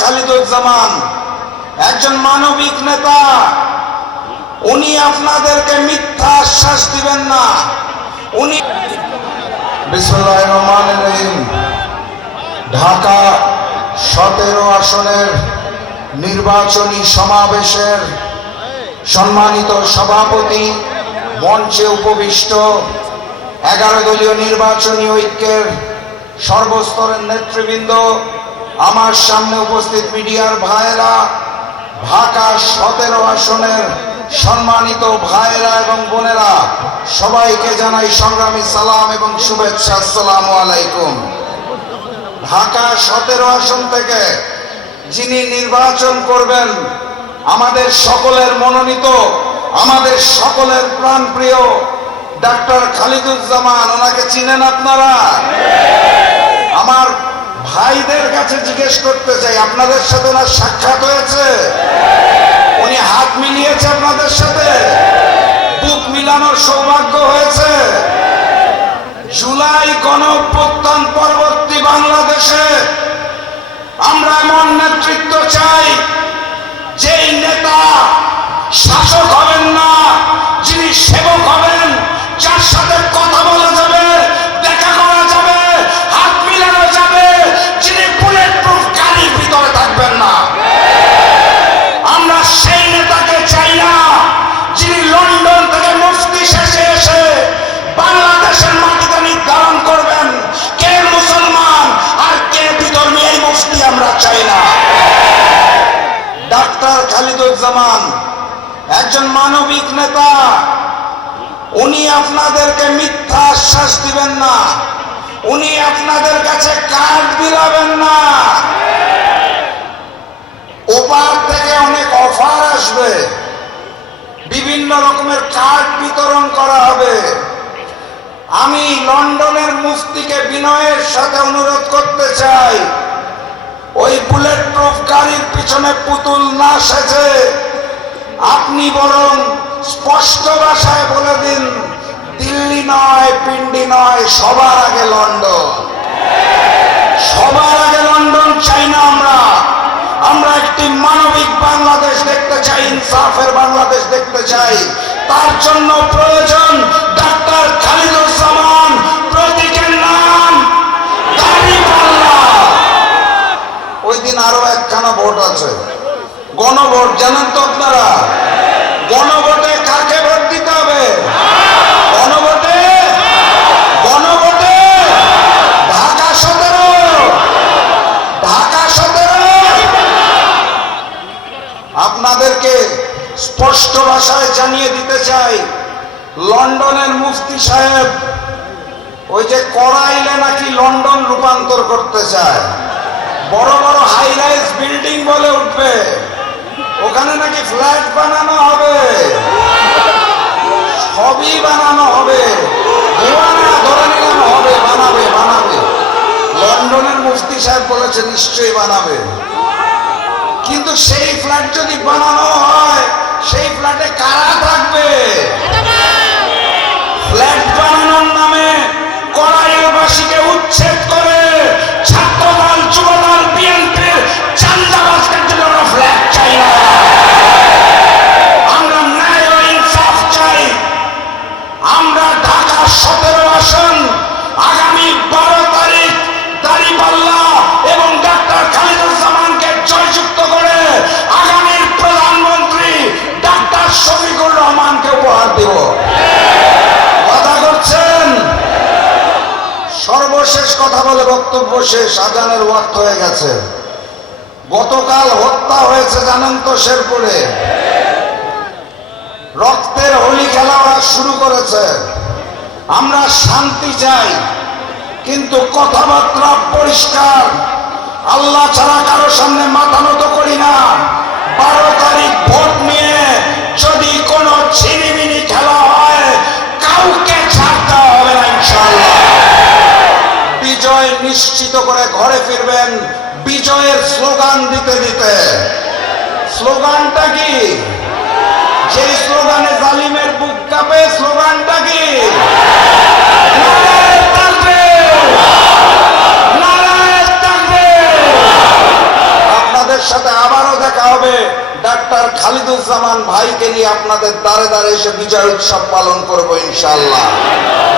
খালিদুজ্জামান একজন মানবিক নেতা। উনি আপনাদেরকে মিথ্যা আশ্বাস দিবেন না। উনি বিসমিল্লাহির রহমানির রহিম। ঢাকা 17 আসনের নির্বাচনী সমাবেশের সম্মানিত সভাপতি, মঞ্চে উপবিষ্ট 11 দলীয় নির্বাচনী ঐক্যের সর্বস্তরের নেতৃবৃন্দ, আমার সামনে উপস্থিত মিডিয়ার ভাইয়েরা, ঢাকা 17 আসনের সম্মানিত ভাইয়েরা এবং বোনেরা, সবাইকে জানাই সংগ্রামী সালাম এবং শুভেচ্ছা। আসসালামু আলাইকুম। ঢাকা 17 আসন থেকে যিনি নির্বাচন করবেন, আমাদের সকলের মনোনীত, আমাদের সকলের প্রাণপ্রিয় ডাক্তার খালিদুজ্জামান। ওনাকে চিনেন আপনারা? আমার ভাইদের কাছে জিজ্ঞেস করতে চাই, আপনাদের সাথে ওনার সাক্ষাৎ হয়েছে? উনি হাত মিলিয়েছে আপনাদের সাথে? বুক মিলানোর সৌভাগ্য হয়েছে? জুলাই গণঅভ্যুত্থান পরবর্তী বাংলাদেশে আমরা এমন নেতৃত্ব চাই, যেই নেতা শাসক হবেন না, যিনি সেবক হবেন, যার সাথে কথা বলা যাবে, দেখা করা যাবে, হাত মিলানো যাবে, যিনি বুলেট প্রুফ গাড়ির ভিতরে থাকবেন না। আমরা সেই নেতাকে চাই না, যিনি লন্ডন থেকে মুফতি শেষে এসে বাংলাদেশের মাটিতে নির্ধারণ করবেন কে মুসলমান আর কে বিধর্মী। এই মুফতি আমরা চাই না। ডাক্তার খালিদুজ্জামান একজন মানবিক নেতা। উনি আপনাদেরকে মিথ্যা আশ্বাস দিবেন না। উনি আপনাদের কাছে কার্ড বিলাবেন না। ওপার থেকে অনেক অফার আসবে, বিভিন্ন রকমের কার্ড বিতরণ করা হবে। আমি লন্ডনের মুফতিকে বিনয়ের সাথে অনুরোধ করতে চাই, ওই বুলেট প্রুফ গাড়ির পিছনে পুতুল না সেজে আপনি বরং স্পষ্ট ভাষায় বলে দিন, দিল্লি নয়, পিন্ডি নয়, সবার আগে লন্ডন। সবার আগে লন্ডন চাই না আমরা। আমরা একটি মানবিক বাংলাদেশ দেখতে চাই, ইনসাফের বাংলাদেশ দেখতে চাই। তার জন্য প্রয়োজন ডাক্তার খালিদুজ্জামান, প্রতীকের নাম দাঁড়িপাল্লা। ওই দিন আরো একখানা ভোট আছে, গণভোট। জানেন তো আপনারা? গণভোটে কাকে ভোট দিতে হবে? গণভোটে, গণভোটে ঢাকা 17, ঢাকা 17। আপনাদেরকে স্পষ্ট ভাষায় জানিয়ে দিতে চাই, লন্ডনের মুফতি সাহেব ওই যে করাইলে নাকি লন্ডন রূপান্তর করতে চায়, বড় বড় হাই রাইজ বিল্ডিং বলে উঠবে, ওখানে নাকি ফ্ল্যাট বানানো হবে, সবই বানানো হবে। ধরে নিলাম হবে, বানাবে বানাবে। লন্ডনের মুফতি সাহেব বলেছে নিশ্চয়ই বানাবে। কিন্তু সেই ফ্ল্যাট যদি বানানো হয়, সেই ফ্ল্যাটে কারা থাকবে? ফ্ল্যাট বানানোর নামে করাইলবাসীকে উচ্ছেদ করে ছাত্রদল, যুবদল, বিএনপির চাঁদাবাজদের জন্য আমরা ফ্ল্যাট চাই না। আমরা ন্যায় ও ইনসাফ চাই। আমরা ঢাকা 17 আসন আগামী 12 তারিখ দাঁড়িপাল্লা এবং ডাক্তার খালিদুজ্জামানকে জয়যুক্ত করে আগামীর প্রধানমন্ত্রী ডাক্তার শফিকুর রহমানকে উপহার দেব। কথা করছেন? সর্বশেষ কথা বলে বক্তব্য শেষ। আজানের ওয়াক্ত হয়ে গেছে। গতকাল হত্যা হয়েছে, জানেন তো, শেরপুরে। রক্তের হোলি খেলা ওরা শুরু করেছে। আমরা শান্তি চাই, কিন্তু কথাবার্তা পরিষ্কার। আল্লাহ ছাড়া কারো সামনে মাথা নত করি না। 12 তারিখ ভোট নিয়ে যদি কোনো ছিনিমিনি খেলা হয়, কাউকে ছাড়তে হবে না ইনশাআল্লাহ। বিজয় নিশ্চিত করে ঘরে ফিরবেন বিজয়ের স্লোগান দিতে দিতে। স্লোগানটা কি? সেই স্লোগানে জালিমের বুক কাঁপে। স্লোগানটা কি? নারায়ে তাকবীর, নারায়ে তাকবীর। আপনাদের সাথে আবারও দেখা হবে ডাক্তার খালিদুজ্জামান ভাইকে নিয়ে আপনাদের দ্বারে দ্বারে এসে বিজয় উৎসব পালন করব ইনশাআল্লাহ।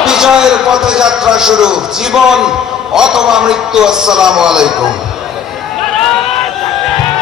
বিজয়ের পথে যাত্রা শুরু, জীবন অথবা মৃত্যু। আসসালামু আলাইকুম।